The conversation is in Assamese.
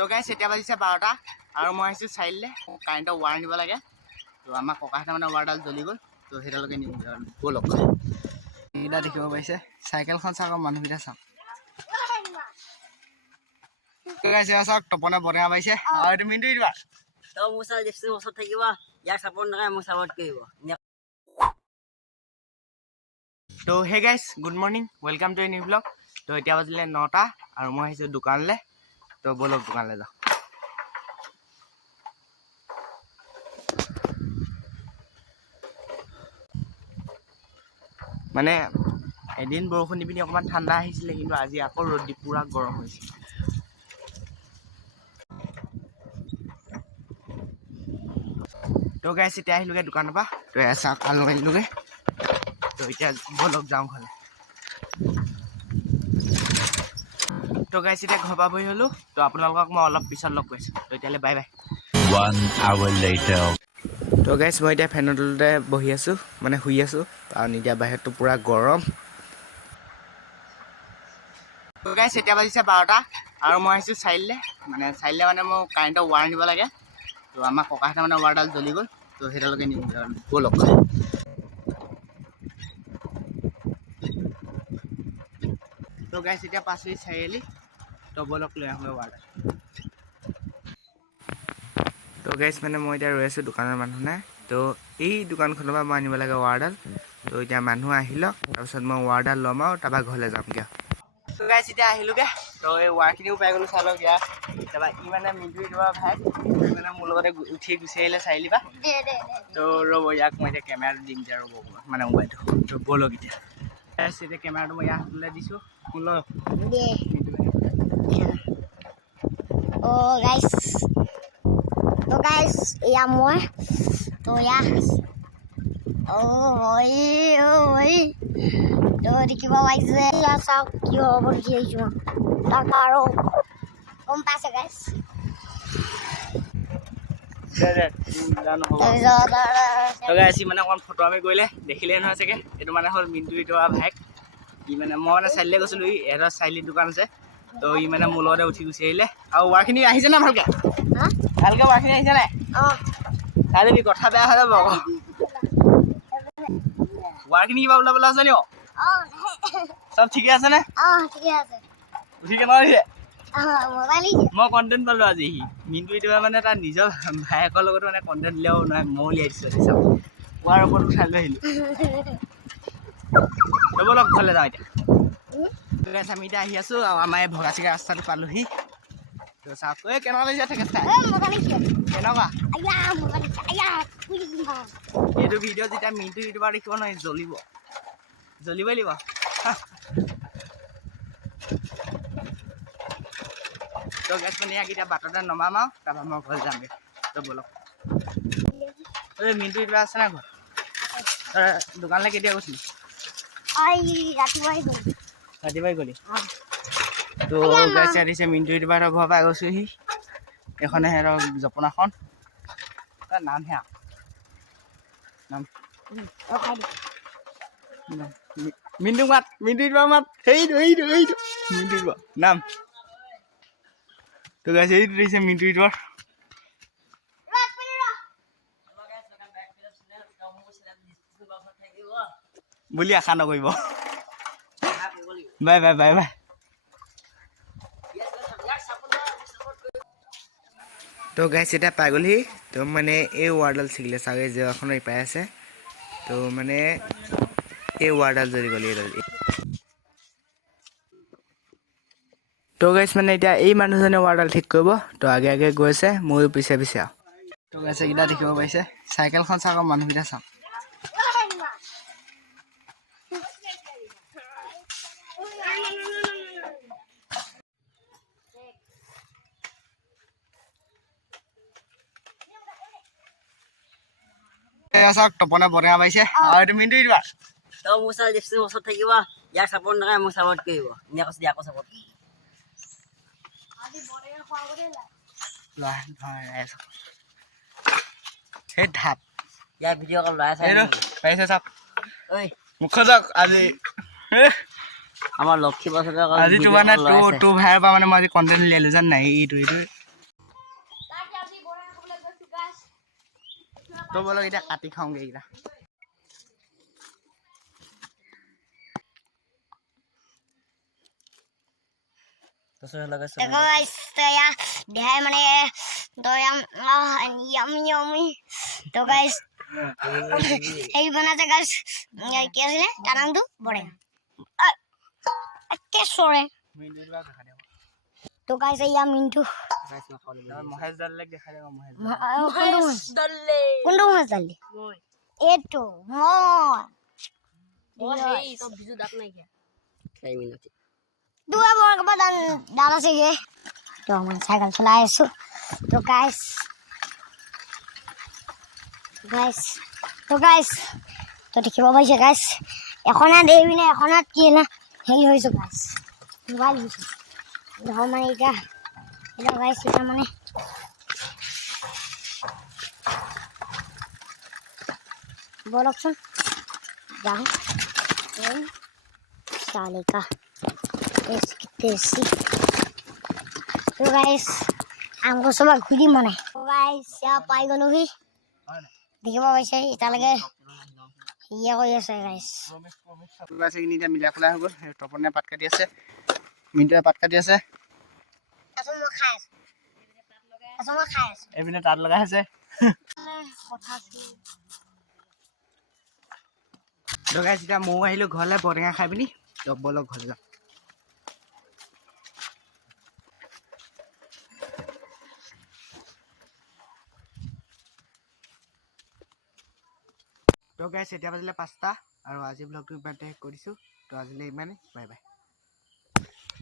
তো গাইছ এতিয়া বাজিছে 12টা আৰু মই আহিছোঁ চাইলে কাৰেণ্টৰ ৱাৰ নিব লাগে। তো আমাৰ ককাহঁতে মানে ৱাৰডাল জ্বলি গ'ল। তো সেইডালকে নিব ব'লক। এইকেইটা দেখিব পাৰিছে চাইকেলখন চাওক মানুহকেইটা চাওক। চাওক তপনে বনাই পাইছে আৰু এইটো মিনটো দিবা। তো মোৰ চাল দেখছি ওচৰত থাকিব, ইয়াক চাপৰ্ট নকৰে মোৰ চাপৰ্ট কৰিব। তো হে গাইছ good morning, welcome to a new blog. তো এতিয়া বাজিলে 9টা আৰু মই আহিছোঁ দোকানলৈ। তো ব'লক দোকানলৈ যাওঁ। মানে এদিন বৰষুণ দি পিনি অকণমান ঠাণ্ডা আহিছিলে, কিন্তু আজি আকৌ ৰ'দ দি পুৰা গৰম হৈছে। তো গাইছ এতিয়া আহিলোগৈ দোকানৰ পৰা। তো চাহ খালোঁ আহিলোগৈ। তো এতিয়া ব'লক যাওঁ ঘৰলৈ। তো গাইছ এতিয়া ঘৰ পৰা বহি হ'লোঁ। তো আপোনালোকক মই অলপ পিছত লগ কৰিছোঁ। তো এতিয়ালৈ বাই বাই। 1 hour later. তো গাইছ মই এতিয়া ফেনৰ তলতে বহি আছোঁ, মানে শুই আছোঁ। কাৰণ এতিয়া বাহিৰতটো পুৰা গৰম। তো গাইছ এতিয়া বাজিছে 12টা আৰু মই আহিছোঁ চাইলে মানে মোৰ কাৰেণ্টৰ ৱাৰ নিব লাগে। তো আমাৰ ককাহঁতে মানে ৱাৰডাল জ্বলি গ'ল। তো সেইডালকে নিব ব'লক। তো গাইছ এতিয়া পাঁচৰি চাৰিআলি। তো ব'লক লৈ আহোঁ ৱাৰডাল। তো গাইছ মানে মই এতিয়া ৰৈ আছোঁ, দোকানৰ মানুহ নাই। তো এই দোকানখনৰ পৰা মই আনিব লাগে ৱাৰডাল। তো এতিয়া মানুহ আহি লওক, তাৰপিছত মই ৱাৰডাল ল'ম আৰু তাৰপৰা ঘৰলৈ যামগৈ। তো গাইছ এতিয়া আহিলোগৈ। তো এই ৱাৰখিনিও পাই গ'লোঁ, চাই লওক ইয়াৰ। তাৰপৰা ই মানে মিনটো দিব ভাই মানে মোৰ লগতে উঠি গুচি আহিলে চাৰিআলি পৰা। তো ৰ'ব ইয়াক মই এতিয়া কেমেৰাটো দিম যে ৰ'ব মানে মোবাইলটো। তো ব'লক এতিয়া এতিয়া কেমেৰাটো মই ইয়াৰ হাতলৈ দিছোঁ। মোৰ লগ guys, ya moi. To ya. Oi. To dikiba wise ya sa kyo bol jeju. Takaro. Pasa guys. তো গাইছ মানে অকণ ফটো আমি কৰিলে দেখিলে নহয় চাগে। এইটো মানে হ'ল মিনটো ইটোৱা ভাইক। ই মানে মই মানে চাৰিআলিলৈ গৈছিলোঁ, এটা চাৰিআলিত দোকান আছে। তো ই মানে মোৰ লগতে উঠি গুচি আহিলে। আৰু ৱাৰখিনি আহিছে না ভালকৈ? ভালকৈ ৱাৰখিনি আহিছে নাই? চাই যাবি, কথা বেয়া হৈ যাব আকৌ। ৱাৰখিনি কিবা ওলাবলৈ আছে নি? চব ঠিকে আছে নে? ঠিকে আছে। উঠি কেনেকুৱা হৈছে? মোবাইল মই কণ্টেণ্ট পালোঁ আজি। সি মিনটো ইটোৱা মানে তাৰ নিজৰ ভায়েকৰ লগত মানে কণ্টেণ্ট উলিয়াব নোৱাৰে, মই উলিয়াই দিছোঁ। চাওক ৱাৰ ওপৰত উঠাই লৈ আহিলোঁ। ৰ'ব লগ ঘৰলৈ যাওঁ এতিয়া। আমি এতিয়া আহি আছোঁ আৰু আমাৰ এই ভগা চিগা ৰাস্তাটো পালোহি। তো চাওক কেনেকুৱা লাগিছে থাকে চাই? কেনেকুৱা? এইটো ভিডিঅ' যেতিয়া মিনটো ইউটিউবাৰ দেখিব নহয় জ্বলিবই লাগিব। তো গাইছ মানে ইয়াক এতিয়া বাটতে নমাম আৰু তাৰপৰা মই ঘৰত যামগৈ। তো ব'লক। এই মিনটো ইউটিউবাৰ আছে নাই ঘৰত? দোকানলৈ কেতিয়া গৈছিলি? ৰাতিপুৱাই গ'লি? তো গাইছ ইয়াত দিছে মিনটো ইউটিউবাৰ ঘৰৰ পৰা গৈছোঁহি। এইখনে সিহঁতৰ জপনাখন। নাম সেয়া নাম মিনটো মাত, মিনটো ইউটিউবাৰ মাত। সেইটো মিনটো ইউটিউবাৰ নাম। তো গাইছ এইটো দিছে মিনটো ইউটিউবাৰ বুলি আশা নকৰিব। Bye bye bye bye. তো গাইছ এতিয়া পাই গ'লহি। তো মানে এই ৱাৰডাল ছিগিলে চাগে জেগাখনৰ ইপাই আছে। তো মানে এই ৱাৰডাল জ্বলি গ'ল এইডাল। তো গাইছ মানে এতিয়া এই মানুহজনে ৱাৰডাল ঠিক কৰিব। তো আগে গৈছে, ময়ো পিছে আৰু। তো গাইছ এইকেইটা দেখিব পাৰিছে চাইকেলখন চাওক মানুহকেইটা চাওক। চাওক তপনে বনাই পাইছে আৰু এইটো মিনটো দিবা। তো মোৰ চাল দেখছি ওচৰত থাকিব, ইয়াক চাপৰ্ট নকৰে মোৰ চাপৰ্ট কৰিব। ইনে কৈছে ইয়াকো চাপৰ্ট কৰিব। সেই ধাপ ইয়াৰ ভিডিঅ' কল ল'ৰাই চাই পাৰিছে চাওক ঐ মুখ চাওক। আজি আমাৰ লক্ষী বছৰ আজি তো মানে তোৰ ভাইৰ পৰা মানে মই আজি কণ্টেণ্ট উলিয়ালোঁ জান নাই? এইটো তো বলক এতিয়া কাটি খাওঁগে এইকেইটা देखो गाइस तो यार ढेर मने तो यम्मी तो गाइस এই बनाते गाइस কি আছে তার নাম তো বড়ে কে সরে তো গাইস এই মিন্টু মহেশ দাললে দেখাই দেব মহেশ দল্লে কোনটো মহেশ দল্লে এটো মই সেই তো বিজু দাঁত নাই কি 6 মিনিট দুয়া বড় কবা দান আছে গে তো আমি সাইকেল চলাই আছো তো গাইস তো দেখিব পাইছে গাইস এখনা দেবি না এখনা কি না হেই হইছে গাইস মোবাইল হইছে দেখো মানে এটা গাইস এটা মানে বলকছুন যাও এই साले का तो गाइस हमको सब खुदी मने तो गाइस या पाई गलो ही देखिबा वैसे इता लगे ये कोई আছে गाइस আছে কিনি এটা মিলা খোলা হৈ গ'ল টপনে পাত কাটি আছে মিন্টুৱে পাত কাটি আছে আসো মই খাই আছো এইপিনে তাত লগাই আছে কথা আছে তো গাইস এতিয়া মৌ আহিলো ঘৰলে বটেঙা খাই পিনি তো বলক ঘৰলে যাম তো গাইস এতিয়া বাজিলে 5টা আৰু আজি ব্লগটো ইমানতে কৰিছো তো আজিলৈ ইমানে বাই বাই